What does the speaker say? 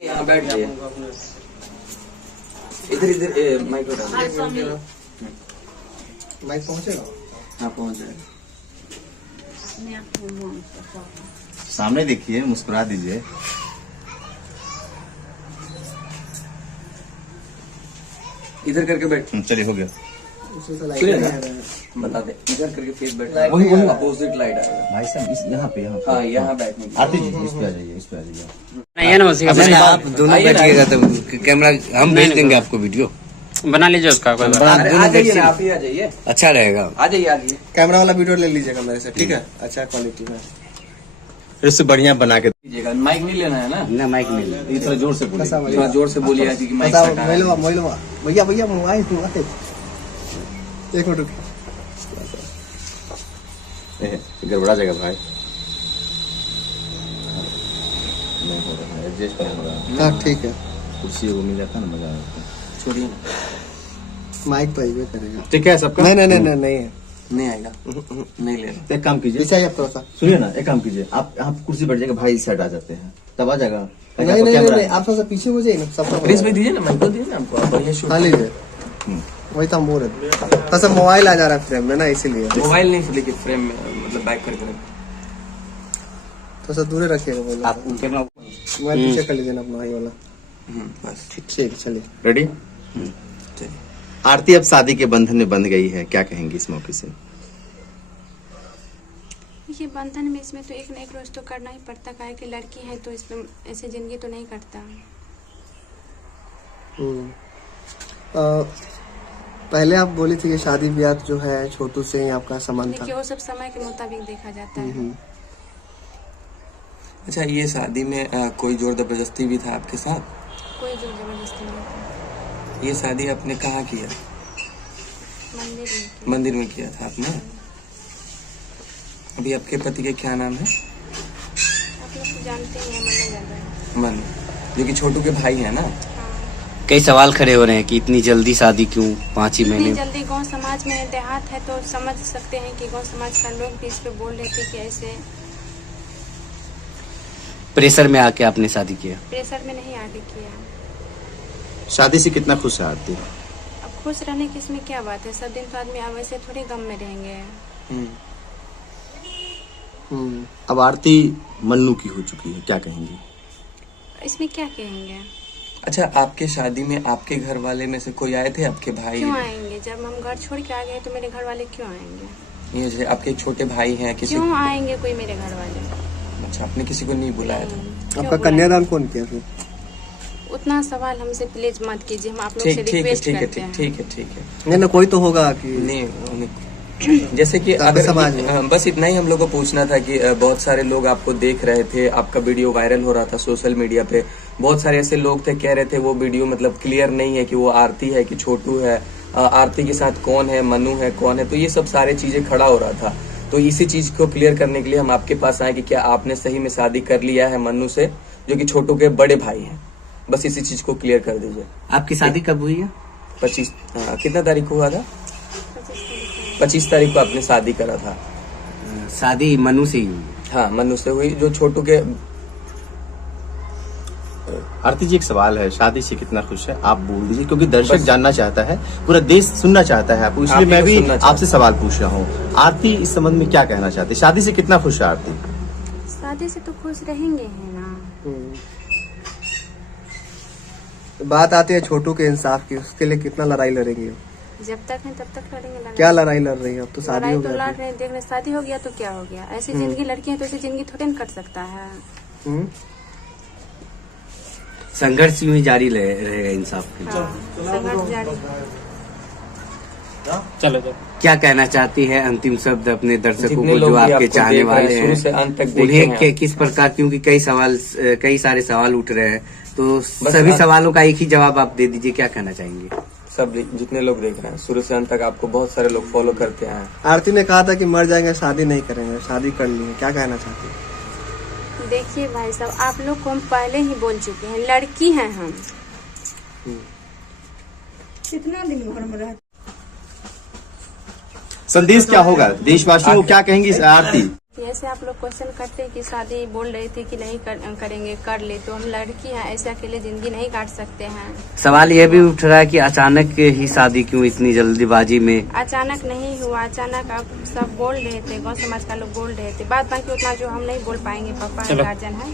यहाँ बैठ जाइए। इधर इधर माइक माइक पहुंचेगा? हाँ पहुंच जाएगा। सामने देखिए, मुस्कुरा दीजिए। इधर करके बैठ। चलिए, हो गया। सुनिए ना, बता दे। इधर करके फेस बैठ। वही अपोजिट लाइट आएगा भाई साहब, इस यहाँ पे हाँ यहाँ बैठने की। आरती जी, इस पे आ जाइए, इस पे आ जाइए। नहीं ना उसी का आप दोनों बैठिएगा तो कैमरा हम भेज देंगे आपको, वीडियो बना लीजिए उसका कोई बात आ जाइए ना, आप ही आ जाइए। अच्छा रहेगा। आ जाइए। कैमरा वाला वीडियो ले लीजिएगा मेरे से, ठीक है? अच्छा क्वालिटी में, फिर से बढ़िया बना के लीजिएगा। माइक नहीं लेना है ना? ना माइक नहीं ये थोड़ा जोर से बोलिए। थोड़ा जोर से बोलिए कि माइक सटा है। भैया भैया मोबाइल एक मिनट गड़बड़ा जाएगा भाई। नहीं हो रहा है, एडजस्ट नहीं हो रहा है। हाँ ठीक है, कुर्सी वो मिल जाता ना, मजा आता। छोड़िए ना, माइक पे ही करेगा। ठीक है सबका? नहीं नहीं नहीं नहीं नहीं है, नहीं आएगा, नहीं लेना। एक काम कीजिए, पीछे आइए थोड़ा सा। सुनिए ना, एक काम कीजिए, आप यहाँ कुर्सी बैठ जाएगा, भाई इस साइड आ जाते हैं, तब आ जाएगा। नहीं नहीं नहीं, आप थोड़ा सा पीछे हो जाइए ना, सबका प्लीज भाई दीजिए ना, माइक तो दीजिए ना हमको। आप बढ़िया शूट हाँ लीजिए, वही तो हम बोल रहे थे। थोड़ा सा मोबाइल आ जा रहा है फ्रेम में ना, इसीलिए। मोबाइल नहीं लेकिन फ्रेम में, मतलब बैक करके थोड़ा सा दूर रखिएगा। बोलो आप कैमरा मोबाइल पीछे कर लीजिए ना अपना भाई वाला। बस ठीक है, चलिए। रेडी? चलिए। आरती अब शादी के बंधन में बंध गई है, क्या कहेंगी इस मौके से? ये बंधन में इसमें तो एक न एक रोज तो करना ही पड़ता है कि लड़की है तो इसमें ऐसे जिंदगी तो नहीं करता। पहले आप बोली थी कि शादी ब्याह जो है छोटू से ही आपका संबंध था। देखिए वो सब समय के मुताबिक देखा जाता है। अच्छा, ये शादी में कोई जोर जबरदस्ती भी था आपके साथ? कोई जोर जबरदस्ती नहीं था। ये शादी आपने कहाँ किया? मंदिर में मंदिर में किया था आपने? अभी आपके पति का क्या नाम है? आप लोग तो जानते ही हैं, मना जाता है। मन, जो कि छोटू के भाई है ना? हाँ। कई सवाल खड़े हो रहे हैं कि इतनी जल्दी शादी क्यों, 5 ही इतनी महीने। जल्दी गांव समाज में देहात है तो समझ सकते हैं कि गांव समाज का लोग भी इस पे बोल रहे थे कि ऐसे प्रेशर में आके आपने शादी किया? प्रेशर में नहीं आगे किया। शादी से कितना खुश है आरती? अब खुश रहने की इसमें क्या बात है, सब दिन तो आदमी अब ऐसे थोड़ी गम में रहेंगे। अब आरती मन्नू की हो चुकी है, क्या कहेंगी? इसमें क्या कहेंगे? अच्छा, आपके शादी में आपके घर वाले में से कोई आए थे? आपके भाई? क्यों आएंगे? जब हम घर छोड़ के आ गए तो मेरे घर वाले क्यों आएंगे? ये जैसे आपके छोटे भाई हैं किसी? क्यों आएंगे कोई मेरे घर वाले? अच्छा, आपने किसी को नहीं बुलाया था? आपका कन्यादान कौन किया फिर? उतना सवाल हमसे प्लीज मत कीजिए, हम आप लोग ठीक से ठीक है, रिक्वेस्ट ठीक है, करते हैं। ठीक है, ठीक है। नहीं ना, कोई तो होगा कि नहीं, जैसे कि आपके समाज में। अगर बस इतना ही हम लोग को पूछना था कि बहुत सारे लोग आपको देख रहे थे, आपका वीडियो वायरल हो रहा था सोशल मीडिया पे। बहुत सारे ऐसे लोग थे, कह रहे थे वो वीडियो मतलब क्लियर नहीं है कि वो आरती है कि छोटू है, आरती के साथ कौन है, मनु है, कौन है। तो ये सब सारे चीजें खड़ा हो रहा था। तो इसी चीज को क्लियर करने के लिए हम आपके पास आए कि क्या आपने सही में शादी कर लिया है मन्नू से, जो कि छोटू के बड़े भाई हैं। बस इसी चीज को क्लियर कर दीजिए। आपकी शादी कब हुई है? 25 कितना तारीख को हुआ था? 25 तारीख को आपने शादी करा था। शादी मनु से ही हुई? हाँ, मन्नू से हुई, जो छोटू के। आरती जी, एक सवाल है, शादी से कितना खुश है आप बोल दीजिए, क्योंकि दर्शक जानना चाहता है, पूरा देश सुनना चाहता है आपको, इसलिए मैं भी आपसे सवाल पूछ रहा हूँ। आरती इस संबंध में क्या कहना चाहती है? शादी से कितना खुश है आरती? शादी से तो खुश रहेंगे है ना। बात आती है छोटू के इंसाफ की, उसके लिए कितना लड़ाई लड़ेंगे? जब तक है तब तक लड़ेंगे। लड़ाई क्या लड़ाई लड़ रही है? अब तो शादी लड़ाई हो तो गया। लड़ रहे, देख रहे, शादी हो गया तो क्या हो गया? ऐसी जिंदगी, लड़की है तो ऐसी जिंदगी थोड़ी ना कट सकता है। संघर्ष यूं ही जारी रहेगा इंसाफ के लिए। संघर्ष जारी। चलो क्या कहना चाहती है अंतिम शब्द अपने दर्शकों जितने को, लोग जो भी आपके आपको चाहने देख रहे हैं, वाले शुरू से अंत तक हैं, देखे उन्हें हैं। किस प्रकार, क्योंकि कई सारे सवाल उठ रहे हैं, तो सभी सवालों का एक ही जवाब आप दे दीजिए, क्या कहना चाहेंगे? सब जितने लोग देख रहे हैं, शुरू से अंत तक आपको बहुत सारे लोग फॉलो करते हैं। आरती ने कहा था कि मर जाएंगे, शादी नहीं करेंगे, शादी कर ली है, क्या कहना चाहती है? देखिए भाई साहब, आप लोग को हम पहले ही बोल चुके हैं, लड़की हैं हम। कितना दिन में संदेश क्या होगा देशवासियों को, क्या कहेंगी आरती? जैसे आप लोग क्वेश्चन करते हैं कि शादी बोल रही थी कि नहीं करेंगे, कर ले, तो हम लड़की हैं, ऐसे अकेले जिंदगी नहीं काट सकते हैं। सवाल ये भी उठ रहा है कि अचानक ही शादी क्यों, इतनी जल्दीबाजी में? अचानक नहीं हुआ, अचानक आप सब बोल रहे थे, गांव समाज का लोग बोल रहे थे, बात बाकी उतना जो हम नहीं बोल पाएंगे, पापा गार्जियन है।